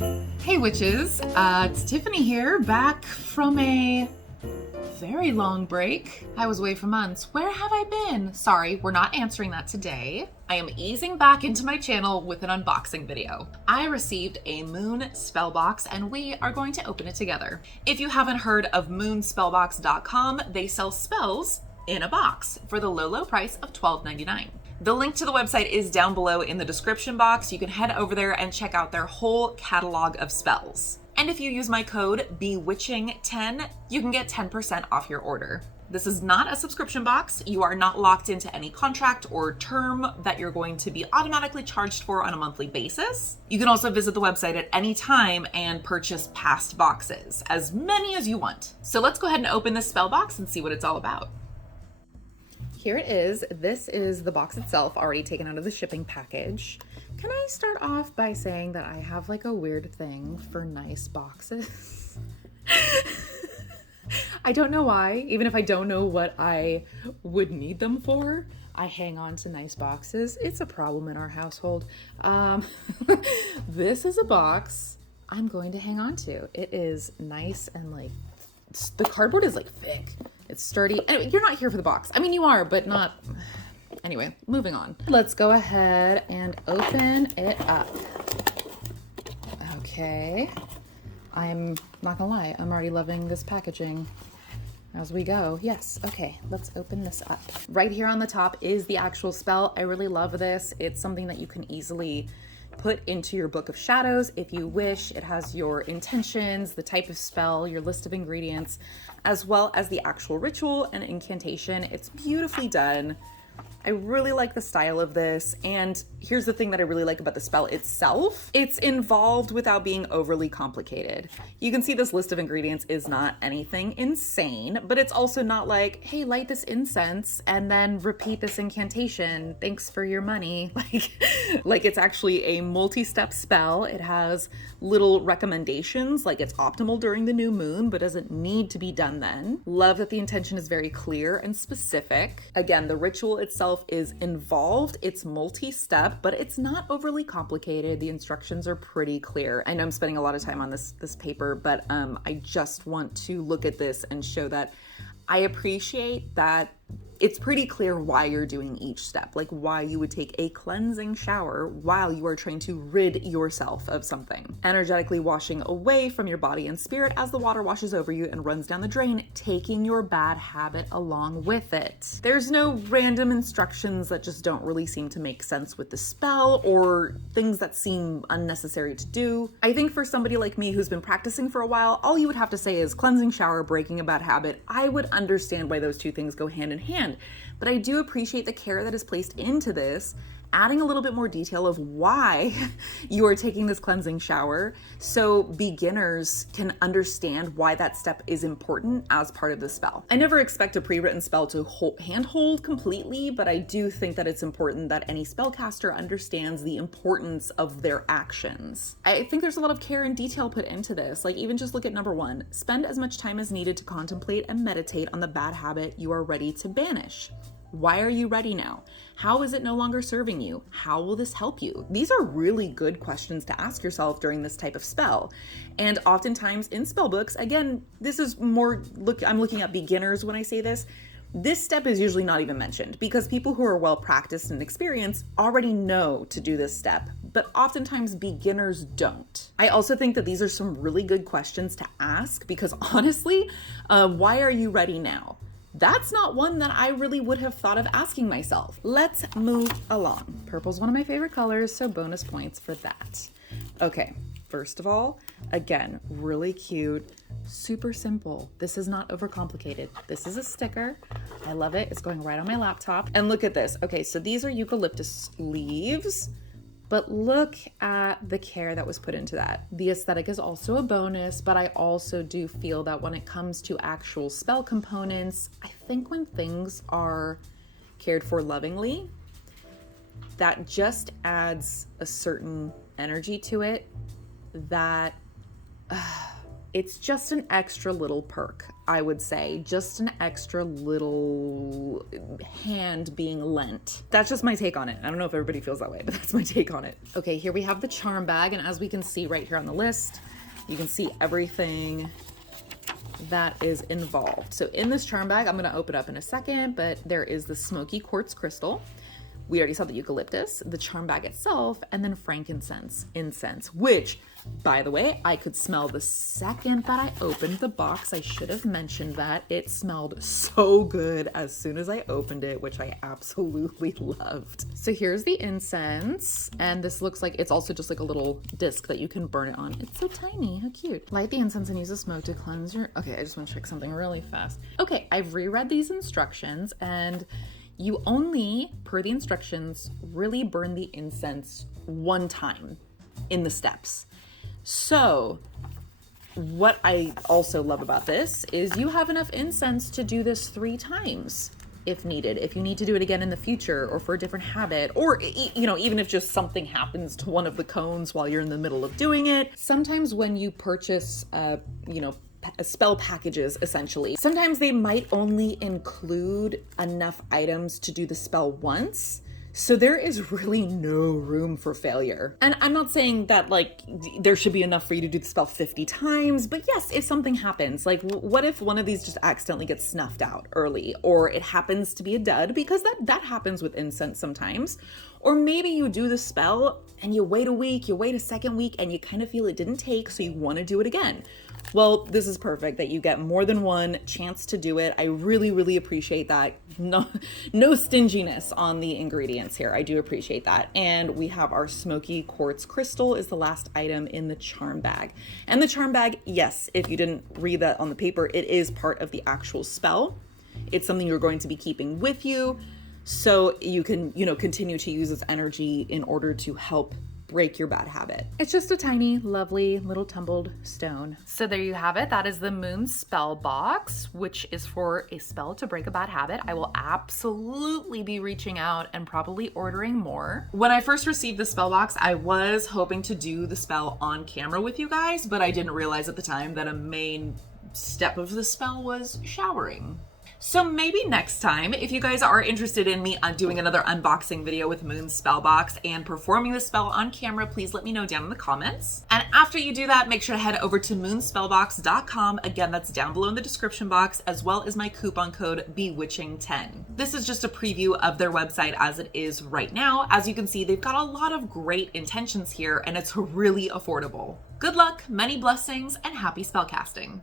Hey witches, it's Tiffany here, back from a very long break. I was away for months. Where have I been? Sorry, we're not answering that today. I am easing back into my channel with an unboxing video. I received a Moon spell box and we are going to open it together. If you haven't heard of moonspellbox.com, they sell spells in a box for the low price of $12.99. The link to the website is down below in the description box. You can head over there and check out their whole catalog of spells. And if you use my code Bewitching10, you can get 10% off your order. This is not a subscription box. You are not locked into any contract or term that you're going to be automatically charged for on a monthly basis. You can also visit the website at any time and purchase past boxes, as many as you want. So let's go ahead and open this spell box and see what it's all about. Here it is. This is the box itself, already taken out of the shipping package. Can I start off by saying that I have like a weird thing for nice boxes? I don't know why. Even if I don't know what I would need them for, I hang on to nice boxes. It's a problem in our household. This is a box I'm going to hang on to. It is nice and like, the cardboard is like thick. It's sturdy. Anyway, you're not here for the box. I mean, you are, but not. Anyway, moving on. Let's go ahead and open it up. Okay. I'm not gonna lie, I'm already loving this packaging as we go. Yes, okay, let's open this up. Right here on the top is the actual spell. I really love this. It's something that you can easily put into your book of shadows if you wish. It has your intentions, the type of spell, your list of ingredients, as well as the actual ritual and incantation. It's beautifully done. I really like the style of this, and here's the thing that I really like about the spell itself. It's involved without being overly complicated. You can see this list of ingredients is not anything insane, but it's also not like, hey, light this incense and then repeat this incantation. Thanks for your money. Like it's actually a multi-step spell. It has little recommendations, like it's optimal during the new moon, but doesn't need to be done then. Love that the intention is very clear and specific. Again, the ritual itself is involved. It's multi-step, but it's not overly complicated. The instructions are pretty clear. I know I'm spending a lot of time on this paper, but I just want to look at this and show that I appreciate that it's pretty clear why you're doing each step, like why you would take a cleansing shower while you are trying to rid yourself of something. Energetically washing away from your body and spirit as the water washes over you and runs down the drain, taking your bad habit along with it. There's no random instructions that just don't really seem to make sense with the spell or things that seem unnecessary to do. I think for somebody like me who's been practicing for a while, all you would have to say is cleansing shower, breaking a bad habit. I would understand why those two things go hand in hand. But I do appreciate the care that is placed into this, adding a little bit more detail of why you are taking this cleansing shower so beginners can understand why that step is important as part of the spell. I never expect a pre-written spell to handhold completely, but I do think that it's important that any spellcaster understands the importance of their actions. I think there's a lot of care and detail put into this. Like even just look at number 1, spend as much time as needed to contemplate and meditate on the bad habit you are ready to banish. Why are you ready now? How is it no longer serving you? How will this help you? These are really good questions to ask yourself during this type of spell. And oftentimes in spell books, again, this is more, I'm looking at beginners when I say this. This step is usually not even mentioned because people who are well practiced and experienced already know to do this step, but oftentimes beginners don't. I also think that these are some really good questions to ask because honestly, why are you ready now? That's not one that I really would have thought of asking myself. Let's move along. Purple's one of my favorite colors, so bonus points for that. Okay, first of all, again, really cute, super simple. This is not overcomplicated. This is a sticker. I love it. It's going right on my laptop. And look at this. Okay, so these are eucalyptus leaves. But look at the care that was put into that. The aesthetic is also a bonus, but I also do feel that when it comes to actual spell components, I think when things are cared for lovingly, that just adds a certain energy to it that It's just an extra little perk, I would say. Just an extra little hand being lent. That's just my take on it. I don't know if everybody feels that way, but that's my take on it. Okay, here we have the charm bag, and as we can see right here on the list, you can see everything that is involved. So in this charm bag, I'm gonna open up in a second, but there is the smoky quartz crystal. We already saw the eucalyptus, the charm bag itself, and then frankincense, incense, which, by the way, I could smell the second that I opened the box. I should have mentioned that. It smelled so good as soon as I opened it, which I absolutely loved. So here's the incense, and this looks like it's also just like a little disc that you can burn it on. It's so tiny, how cute. Light the incense and use the smoke to cleanse your... Okay, I just want to check something really fast. Okay, I've reread these instructions, and you only, per the instructions, really burn the incense one time in the steps. So what I also love about this is you have enough incense to do this 3 times if needed. If you need to do it again in the future or for a different habit, or, you know, even if just something happens to one of the cones while you're in the middle of doing it. Sometimes when you purchase, you know, spell packages, essentially, sometimes they might only include enough items to do the spell once. So there is really no room for failure. And I'm not saying that like there should be enough for you to do the spell 50 times, but yes, if something happens, like what if one of these just accidentally gets snuffed out early, or it happens to be a dud, because that happens with incense sometimes. Or maybe you do the spell and you wait a week, you wait a second week, and you kind of feel it didn't take, so you want to do it again. Well, this is perfect that you get more than one chance to do it. I really, really appreciate that. No stinginess on the ingredients here. I do appreciate that. And we have our smoky quartz crystal is the last item in the charm bag. And the charm bag, yes, if you didn't read that on the paper, it is part of the actual spell. It's something you're going to be keeping with you, so you can, you know, continue to use its energy in order to help break your bad habit. It's just a tiny, lovely little tumbled stone. So there you have it. That is the Moon spell box, which is for a spell to break a bad habit. I will absolutely be reaching out and probably ordering more. When I first received the spell box, I was hoping to do the spell on camera with you guys, but I didn't realize at the time that a main step of the spell was showering. So maybe next time, if you guys are interested in me doing another unboxing video with Moon's Spellbox and performing the spell on camera, please let me know down in the comments. And after you do that, make sure to head over to moonspellbox.com. Again, that's down below in the description box, as well as my coupon code Bewitching10. This is just a preview of their website as it is right now. As you can see, they've got a lot of great intentions here, and it's really affordable. Good luck, many blessings, and happy spellcasting.